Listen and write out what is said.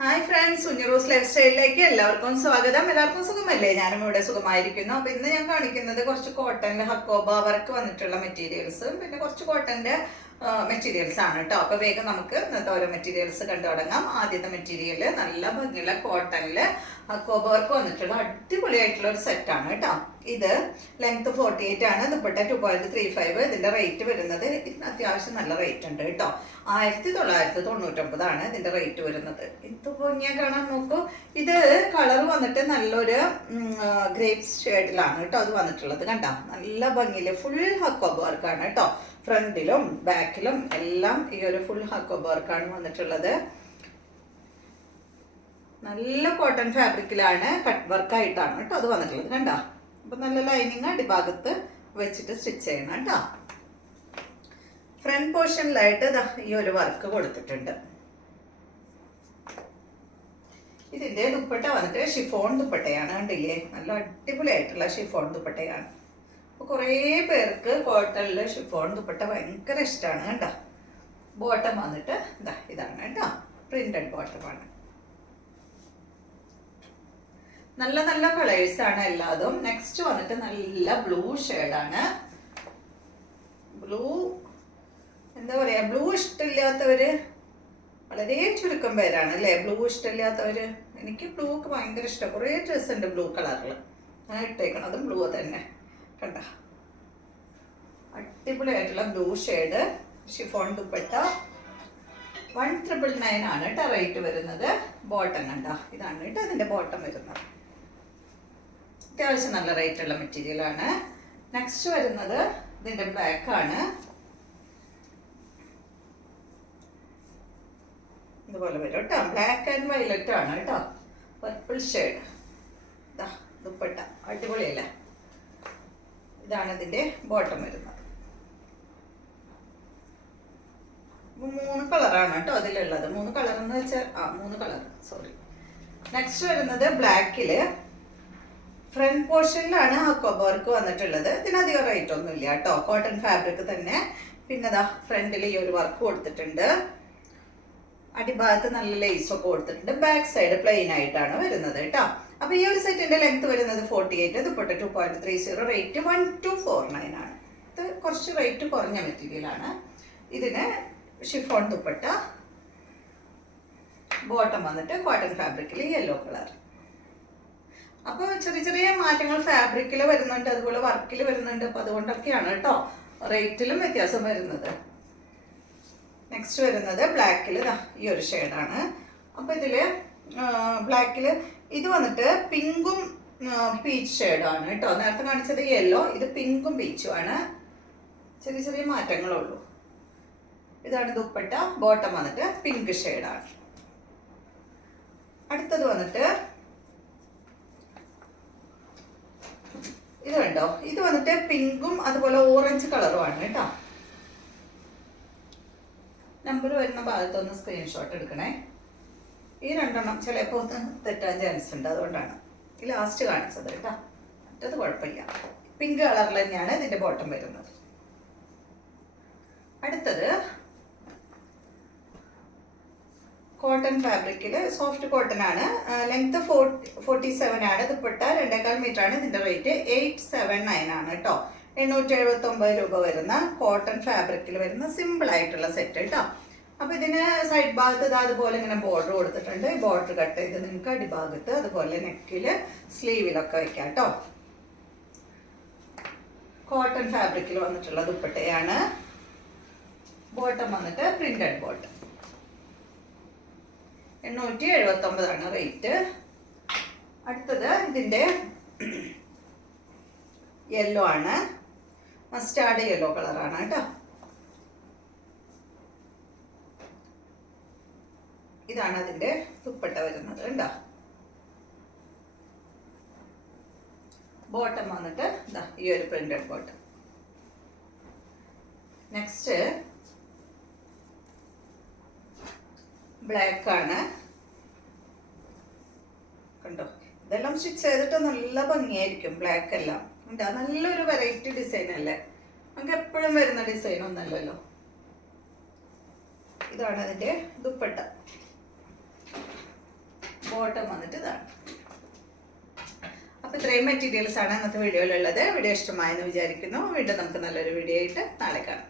Hi friends, സുഞ്ഞറൂസ് life സ്റ്റൈലിലേക്ക് എല്ലാവർക്കും സ്വാഗതം. എല്ലാവർക്കും സുഖമല്ലേ? ഞാനും ഇവിടെ സുഖമായിരിക്കുന്നു. അപ്പൊ ഇന്ന് ഞാൻ കാണിക്കുന്നത് കുറച്ച് കോട്ടന്റെ ഹക്കോബ വർക്ക് വന്നിട്ടുള്ള മെറ്റീരിയൽസും പിന്നെ കുറച്ച് കോട്ടന്റെ മെറ്റീരിയൽസ് ആണ് കേട്ടോ. അപ്പൊ വേഗം നമുക്ക് ഇന്നത്തെ ഓരോ മെറ്റീരിയൽസ് കണ്ടു തുടങ്ങാം. ആദ്യത്തെ മെറ്റീരിയൽ നല്ല ഭംഗിയുള്ള കോട്ടണില് ഹക്കോബ വർക്ക് വന്നിട്ടുള്ള അടിപൊളിയായിട്ടുള്ള ഒരു സെറ്റ് ആണ് കേട്ടോ. ഇത് ലെങ്ത് 48 ആണ്, ദുപ്പട്ട 2.35. ഇതിന്റെ റേറ്റ് വരുന്നത് ഇതിന് അത്യാവശ്യം നല്ല റേറ്റ് ഉണ്ട് കേട്ടോ. 1999 ഇതിന്റെ റേറ്റ് വരുന്നത്. ഇത് ഭംഗിയാ കാണാൻ നോക്കൂ. ഇത് കളർ വന്നിട്ട് നല്ലൊരു ഗ്രേപ്സ് ഷെയ്ഡിലാണ് കേട്ടോ അത് വന്നിട്ടുള്ളത്. കണ്ടോ, നല്ല ഭംഗിയില് ഫുൾ ഹക്കോബ വർക്കാണ് കേട്ടോ. ഫ്രണ്ടിലും ബാക്കിലും എല്ലാം ഈ ഒരു ഫുൾ ഹക്കോബ വർക്കാണ് വന്നിട്ടുള്ളത്. നല്ല കോട്ടൺ ഫാബ്രിക്കിലാണ് കട്ട് വർക്ക് ആയിട്ടാണ് കേട്ടോ അത് വന്നിട്ടുള്ളത്. കണ്ടോ, അപ്പൊ നല്ല ലൈനിങ് അടിഭാഗത്ത് വെച്ചിട്ട് സ്റ്റിച്ച് ചെയ്യണം കേട്ടോ. ഫ്രണ്ട് പോർഷനിലായിട്ട് ഈ ഒരു വർക്ക് കൊടുത്തിട്ടുണ്ട്. ഇതിന്റെ ദുപ്പട്ട വന്നിട്ട് ഷിഫോൺ ദുപ്പട്ടയാണ്. കണ്ടില്ലേ, നല്ല അടിപൊളിയായിട്ടുള്ള ഷിഫോൺ ദുപ്പട്ടയാണ്. അപ്പോൾ കുറേ പേർക്ക് കോട്ടണില് ഷിഫോൺ ദുപ്പട്ട ഭയങ്കര ഇഷ്ടമാണ് കേട്ടോ. ബോട്ടം വന്നിട്ട് ഇതാണ് കേട്ടോ, പ്രിന്റഡ് ബോട്ടമാണ്. നല്ല നല്ല കളേഴ്സ് ആണ് എല്ലാതും. നെക്സ്റ്റ് വന്നിട്ട് നല്ല ബ്ലൂ ഷെയ്ഡാണ്. ബ്ലൂ എന്താ പറയാ, ബ്ലൂ ഇഷ്ടമില്ലാത്തവര് വളരെ ചുരുക്കം പേരാണ് അല്ലേ ബ്ലൂ ഇഷ്ടമില്ലാത്തവര്. എനിക്ക് ബ്ലൂ ഒക്കെ ഭയങ്കര ഇഷ്ടം. കുറേ ഡ്രസ് ഉണ്ട് ബ്ലൂ കളറിൽ. ഞാൻ ഇട്ടേക്കണതും ബ്ലൂ തന്നെ. കണ്ട, അടിപൊളിയായിട്ടുള്ള ബ്ലൂ ഷെയ്ഡ് ഷിഫോൺ ദുപ്പട്ട. 1999 ആണ് കേട്ടോ റേറ്റ് വരുന്നത്. ബോട്ടം കണ്ട, ഇതാണ് കേട്ടോ അതിന്റെ ബോട്ടം വരുന്നത്. അത്യാവശ്യം നല്ല റേറ്റ് ഉള്ള മെറ്റീരിയൽ ആണ്. നെക്സ്റ്റ് വരുന്നത് ഇതിന്റെ ബ്ലാക്ക് ആണ്. ഇതുപോലെ വരും കേട്ടോ. ബ്ലാക്ക് ആൻഡ് വയലറ്റ് ആണ് കേട്ടോ. Purple shade. ദുപ്പട്ട അടിപൊളിയല്ല. ഇതാണ് ഇതിന്റെ ബോട്ടം വരുന്നത്. 3 കളറാണ് കേട്ടോ അതിലുള്ളത്. 3 കളർ എന്ന് വെച്ചാൽ 3 കളർ, സോറി. നെക്സ്റ്റ് വരുന്നത് ബ്ലാക്കില് ഫ്രണ്ട് പോർഷനിലാണ് ഹക്കോബ വർക്ക് വന്നിട്ടുള്ളത്. ഇതിനധികം റേറ്റ് ഒന്നും ഇല്ല കേട്ടോ. കോട്ടൺ ഫാബ്രിക് തന്നെ. പിന്നെ ഫ്രണ്ടിൽ ഈ ഒരു വർക്ക് കൊടുത്തിട്ടുണ്ട്. അടിഭാഗത്ത് നല്ല ലേസ് ഒക്കെ കൊടുത്തിട്ടുണ്ട്. ബാക്ക് സൈഡ് പ്ലെയിൻ ആയിട്ടാണ് വരുന്നത് കേട്ടോ. അപ്പൊ ഈ ഒരു സെറ്റിന്റെ ലെങ്ത് വരുന്നത് 48, ദുപ്പട്ട 2.30, റേറ്റ് 1249 ആണ്. ഇത് കുറച്ച് റേറ്റ് കുറഞ്ഞ മെറ്റീരിയൽ ആണ്. ഇതിന് ഷിഫോൺ ദുപ്പട്ട, ബോട്ടം വന്നിട്ട് കോട്ടൺ ഫാബ്രിക്കിൽ യെല്ലോ കളർ. അപ്പൊ ചെറിയ ചെറിയ മാറ്റങ്ങൾ ഫാബ്രിക്കിൽ വരുന്നുണ്ട്, അതുപോലെ വർക്കിൽ വരുന്നുണ്ട്. അപ്പൊ അതുകൊണ്ടൊക്കെയാണ് കേട്ടോ റേറ്റിലും വ്യത്യാസം വരുന്നത്. നെക്സ്റ്റ് വരുന്നത് ബ്ലാക്കിൽ ഈ ഒരു ഷെയ്ഡാണ്. അപ്പൊ ഇതില് ബ്ലാക്കിൽ ഇത് വന്നിട്ട് പിങ്കും പീച്ച് ഷെയ്ഡാണ് കേട്ടോ. നേരത്തെ കാണിച്ചത് യെല്ലോ, ഇത് പിങ്കും പീച്ചും ആണ്. ചെറിയ ചെറിയ മാറ്റങ്ങളുള്ളൂ. ഇതാണ് ദുപ്പട്ട. ബോട്ടം വന്നിട്ട് പിങ്ക് ഷെയ്ഡാണ്. അടുത്തത് വന്നിട്ട് ഇത് കണ്ടോ, ഇത് വന്നിട്ട് പിങ്കും അതുപോലെ ഓറഞ്ച് കളറുമാണ് കേട്ടോ. നമ്പർ വരുന്ന ഭാഗത്തൊന്ന് സ്ക്രീൻഷോട്ട് എടുക്കണേ. ഈ 2 ചിലപ്പോൾ ഒന്ന് തെറ്റാൻ ചാൻസ് ഉണ്ട്, അതുകൊണ്ടാണ് ഈ ലാസ്റ്റ് കാണിച്ചത് കേട്ടോ. മറ്റത് കുഴപ്പമില്ല. പിങ്ക് കളറിൽ തന്നെയാണ് ഇതിന്റെ ബോട്ടം വരുന്നത്. അടുത്തത് കോട്ടൺ ഫാബ്രിക്കില് സോഫ്റ്റ് കോട്ടൺ ആണ്. ലെങ്ത് 47 ആണ്. ദുപ്പട്ട 2.25 മീറ്റർ ആണ്. ഇതിന്റെ റേറ്റ് 879 ആണ് കേട്ടോ. 879 രൂപ വരുന്ന കോട്ടൺ ഫാബ്രിക്കിൽ വരുന്ന സിമ്പിൾ ആയിട്ടുള്ള സെറ്റ് കേട്ടോ. അപ്പൊ ഇതിന് സൈഡ് ഭാഗത്ത് അതുപോലെ ഇങ്ങനെ ബോർഡർ കൊടുത്തിട്ടുണ്ട്. ബോർഡർ കട്ട് ചെയ്ത് നിങ്ങൾക്ക് അടിഭാഗത്ത് അതുപോലെ നെക്കില് സ്ലീവിലൊക്കെ വെക്കാം കേട്ടോ. കോട്ടൺ ഫാബ്രിക്കിൽ വന്നിട്ടുള്ള ദുപ്പട്ടയാണ്. ബോട്ടം വന്നിട്ട് പ്രിന്റഡ് ബോട്ടം. 879 ആണ് റേറ്റ്. അടുത്തത് ഇതിന്റെ യെല്ലോ ആണ്. മസ്റ്റാർഡ് യെല്ലോ കളറാണ് കേട്ടോ. ഇതാണ് അതിന്റെ ദുപ്പട്ട വരുന്നത് കണ്ടോ. ബോട്ടം വന്നിട്ട് ഈ ഒരു പ്രിന്റഡ് ബോട്ടം. നെക്സ്റ്റ് ബ്ലാക്ക് ആണ്. കണ്ടോ, ഇതെല്ലാം സ്റ്റിച്ച് ചെയ്തിട്ട് നല്ല ഭംഗിയായിരിക്കും. ബ്ലാക്ക് എല്ലാം എന്താ നല്ലൊരു വെറൈറ്റി ഡിസൈൻ അല്ലേ. നമുക്ക് എപ്പോഴും വരുന്ന ഡിസൈൻ ഒന്നല്ലല്ലോ. ഇതാണ് അതിന്റെ ദുപ്പട്ട. ബോട്ടം വന്നിട്ട് ഇതാണ്. അപ്പോൾ ഇത്രയും മെറ്റീരിയൽസ് ആണ് ഇന്നത്തെ വീഡിയോയിലുള്ളത്. വീഡിയോ ഇഷ്ടമായെന്ന് വിചാരിക്കുന്നു. വീണ്ടും നമുക്ക് നല്ലൊരു വീഡിയോ ആയിട്ട് നാളെ കാണാം.